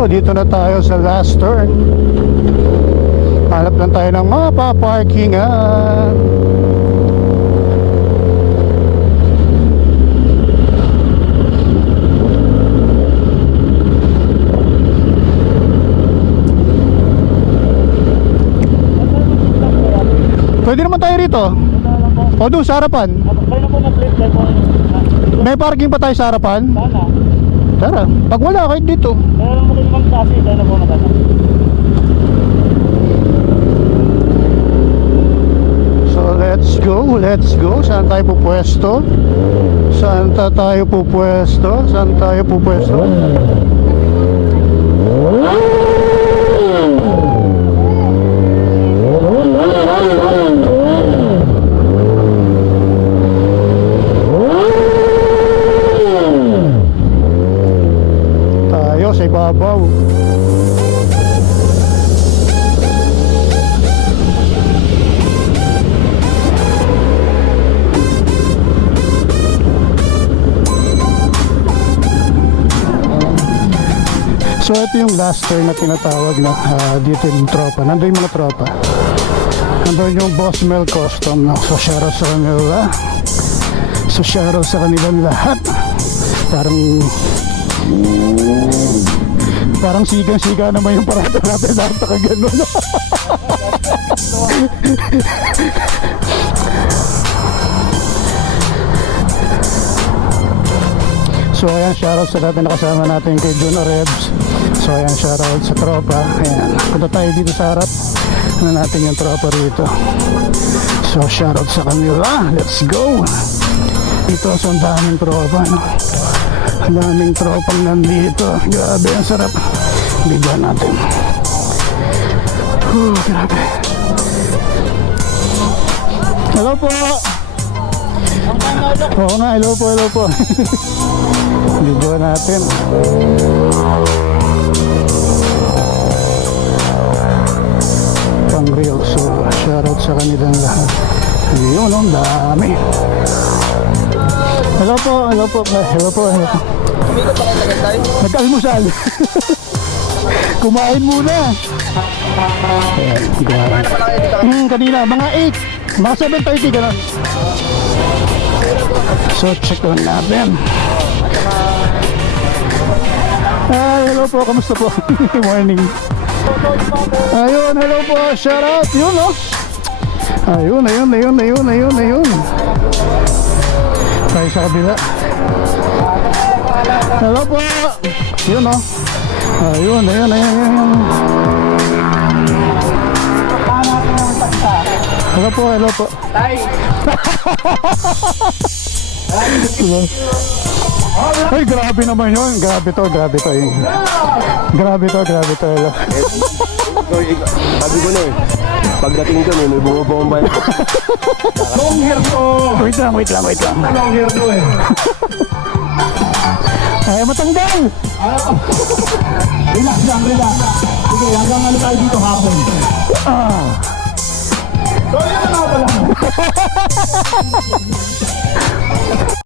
So dito na tayo sa last turn. Hanap lang tayo ng mapaparkingan. Pwede naman tayo rito. O doon sa harapan. May parking pa tayo sa harapan. Tara, pag wala kahit dito. So let's go. Saan tayo pupwesto? Saan tayo pupwesto? Saan tayo pupwesto? Tayo sa ibabaw. So ito yung last turn na tinatawag na dito yung tropa. Nandun yung mga tropa. Nandun yung Boss Mel Custom, no? So shoutout sa kanila. So shoutout sa kanilang lahat. Parang sigang-siga naman yung parada natin. Napaka gano'n. So ayan, shoutout sa natin nakasama natin kay Juno Rebs. So ayan, shoutout sa tropa. Ayan, punta tayo dito sa harap. Ano natin yung tropa rito. So shoutout sa kanila. Let's go. Dito so ang daming tropa, no? Ang daming tropang nandito. Grabe, ang sarap. Bigyan natin. Grabe. Hello po. Oo nga, hello po. Video natin. Pang real. So shoutout sa kanilang lahat. Yun, ang dami. Hello po. Nag-almusal. Kumain muna. Kanina, mga 8. Mga 7:30 gano'n. So check on natin. Hello po, kamusta po? Morning. Ayun, hello po, shout out. Yun, no? Ayun. Tayo sa kabila. Hello po. Yun, no? Ayun. Hello po. Ay, grabe naman yun. Grabe to. Hello. Sabi ko na pagdating ko may bumabomba. Long hair to. Wait lang. Long hair to Ay, matanggal. Relax. Sige, hanggang ano tayo dito hapon.